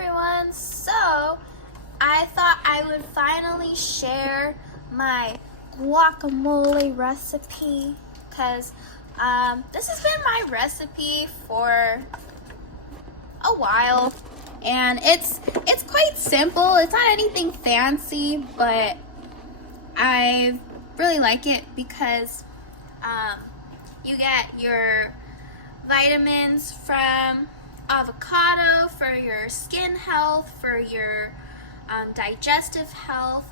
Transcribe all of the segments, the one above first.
everyone. So I thought I would finally share my guacamole recipe because this has been my recipe for a while, and it's quite simple. It's not anything fancy, but I really like it because you get your vitamins from avocado for your skin health, for your digestive health,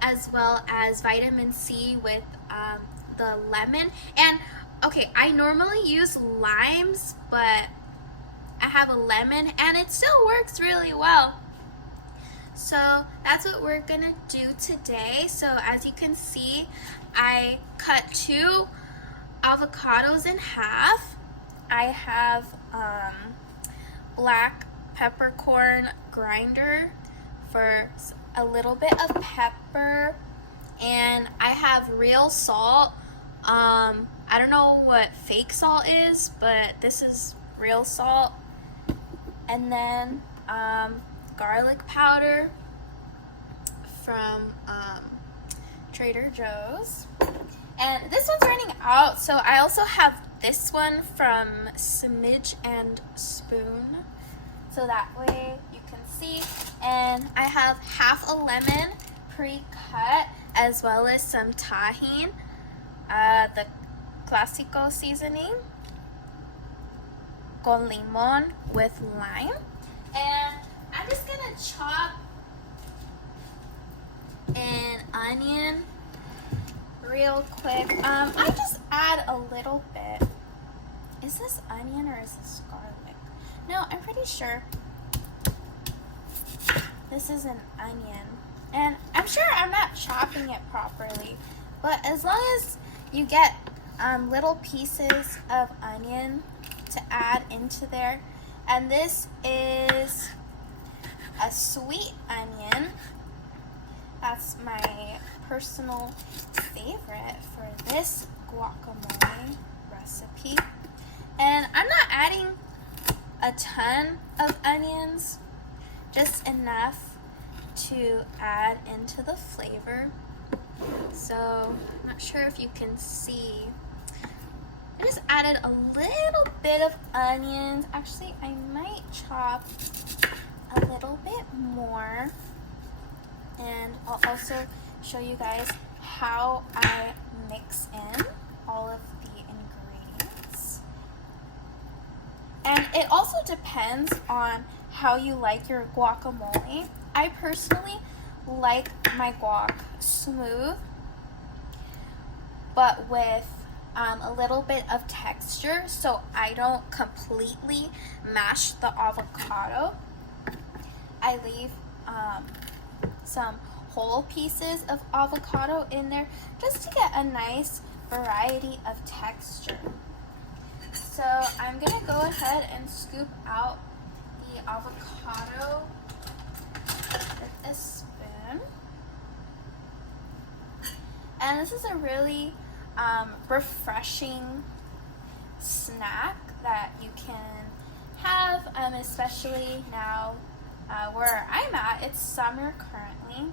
as well as vitamin C with the lemon. And okay, I normally use limes, but I have a lemon and it still works really well. So that's what we're gonna do today. So as you can see, I cut 2 avocados in half. I have black peppercorn grinder for a little bit of pepper, and I have real salt. I don't know what fake salt is, but this is real salt. And then garlic powder from Trader Joe's. And this one's running out, so I also have this one from Smidge and Spoon, so that way you can see. And I have half a lemon pre-cut, as well as some tahine, the Clásico seasoning, con limon with lime. And I'm just gonna chop an onion real quick. I just add a little bit. Is this onion or is this garlic? No, I'm pretty sure this is an onion. And I'm sure I'm not chopping it properly, but as long as you get little pieces of onion to add into there. And this is a sweet onion. That's my personal favorite for this guacamole recipe. And I'm not adding a ton of onions, just enough to add into the flavor. So I'm not sure if you can see. I just added a little bit of onions. Actually, I might chop a little bit more. And I'll also show you guys how I mix in all of the ingredients. And it also depends on how you like your guacamole. I personally like my guac smooth, but with a little bit of texture, so I don't completely mash the avocado. I leave some whole pieces of avocado in there just to get a nice variety of texture. So I'm gonna go ahead and scoop out the avocado with a spoon. And this is a really refreshing snack that you can have, especially now where I'm at. It's summer currently.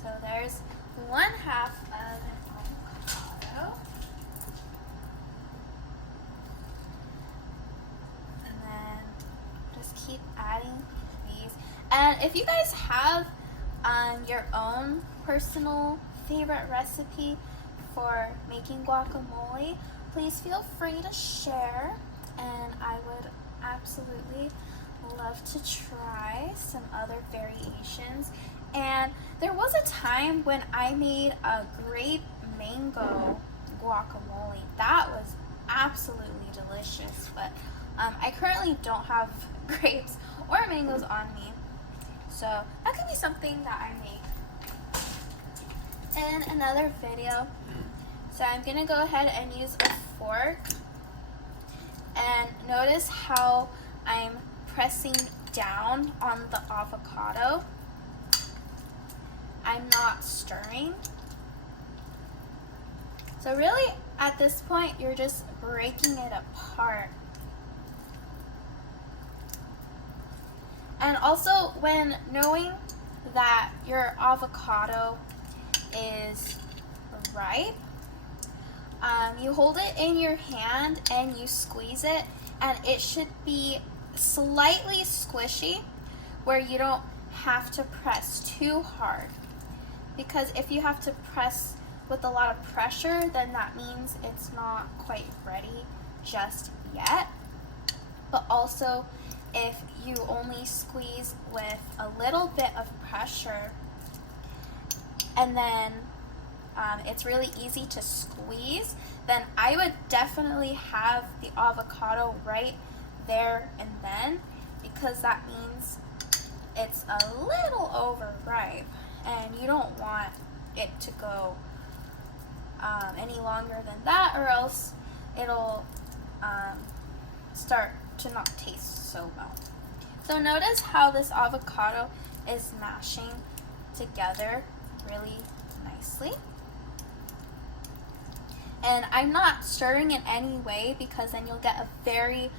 So there's 1/2 of an avocado. And then just keep adding these. And if you guys have your own personal favorite recipe for making guacamole, please feel free to share, and I would absolutely love to try some other variations. And there was a time when I made a grape mango guacamole. That was absolutely delicious, but I currently don't have grapes or mangoes on me, so that could be something that I make in another video. So I'm gonna go ahead and use a fork, and notice how I'm pressing down on the avocado. I'm not stirring. So really, at this point, you're just breaking it apart. And also, when knowing that your avocado is ripe, you hold it in your hand and you squeeze it, and it should be slightly squishy where you don't have to press too hard. Because if you have to press with a lot of pressure, then that means it's not quite ready just yet. But also, if you only squeeze with a little bit of pressure, and then it's really easy to squeeze, then I would definitely have the avocado right there and then, because that means it's a little overripe, and you don't want it to go any longer than that, or else it'll start to not taste so well. So notice how this avocado is mashing together really nicely. And I'm not stirring in any way, because then you'll get a very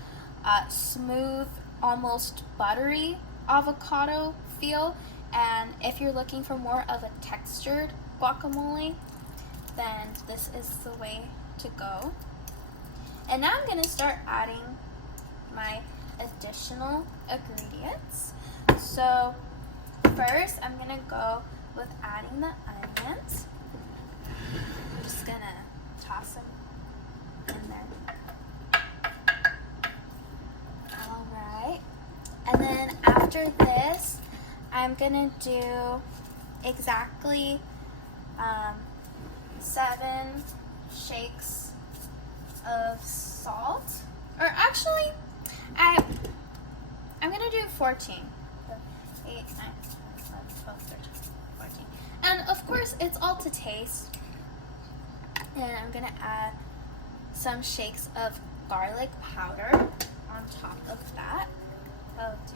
smooth, almost buttery avocado feel. And if you're looking for more of a textured guacamole, then this is the way to go. And now I'm going to start adding my additional ingredients. So first I'm going to go with adding the onions. I'm just going to toss them in there. Alright. And then after this, I'm going to do exactly 7 shakes of salt. Or actually, I'm going to do 14. 8, 9, 10, 11, 12, 13, 14. And of course, it's all to taste. And I'm going to add some shakes of garlic powder on top of that. I'll do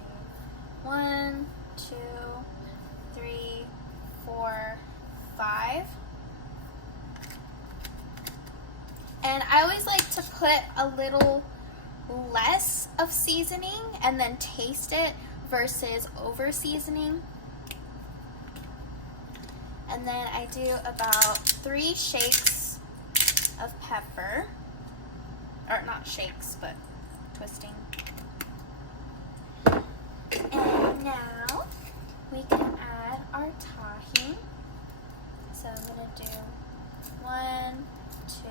1, 2, 3, 4, 5. And I always like to put a little less of seasoning and then taste it versus over seasoning. And then I do about 3 shakes of pepper, or not shakes, but twisting. And now we can add our tahini. So I'm going to do 1, 2,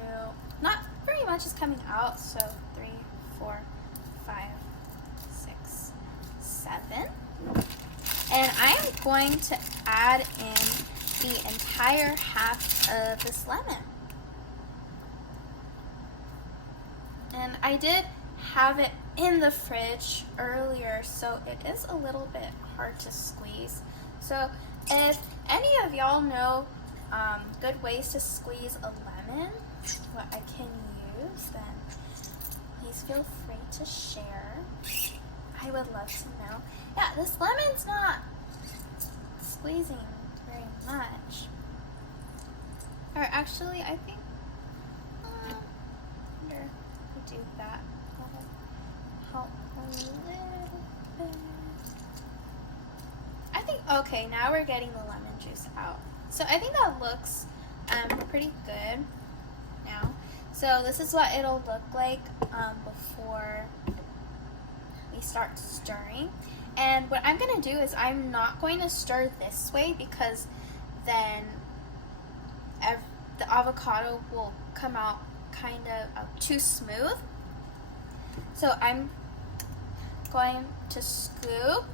not very much is coming out, so 3, 4, 5, 6, 7. And I am going to add in the entire half of this lemon. And I did have it in the fridge earlier, so it is a little bit hard to squeeze. So if any of y'all know good ways to squeeze a lemon, what I can use, then please feel free to share. I would love to know. Yeah, this lemon's not squeezing very much. Or actually, I think, I wonder if we do that. That'll help a little bit. I think, okay, now we're getting the lemon juice out. So I think that looks pretty good now. So this is what it'll look like before we start stirring. And what I'm going to do is I'm not going to stir this way, because then the avocado will come out kind of too smooth. So I'm going to scoop,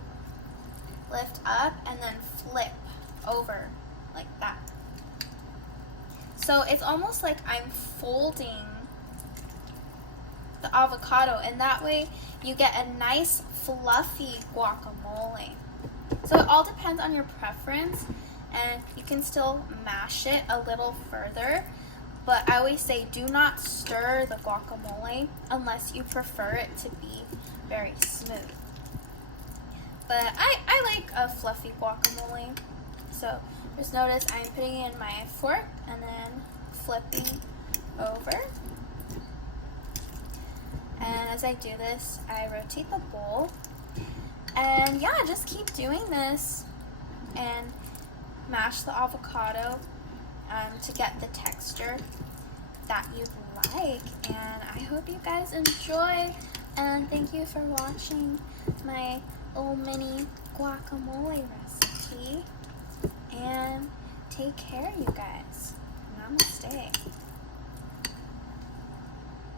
lift up, and then flip over like that. So it's almost like I'm folding the avocado, and that way you get a nice fluffy guacamole. So it all depends on your preference, and you can still mash it a little further, but I always say do not stir the guacamole unless you prefer it to be very smooth. But I like a fluffy guacamole. So just notice I'm putting in my fork and then flipping over. And as I do this, I rotate the bowl. And And yeah, just keep doing this and mash the avocado to get the texture that you'd like. And I hope you guys enjoy, and thank you for watching my little mini guacamole recipe. And take care, you guys. Namaste.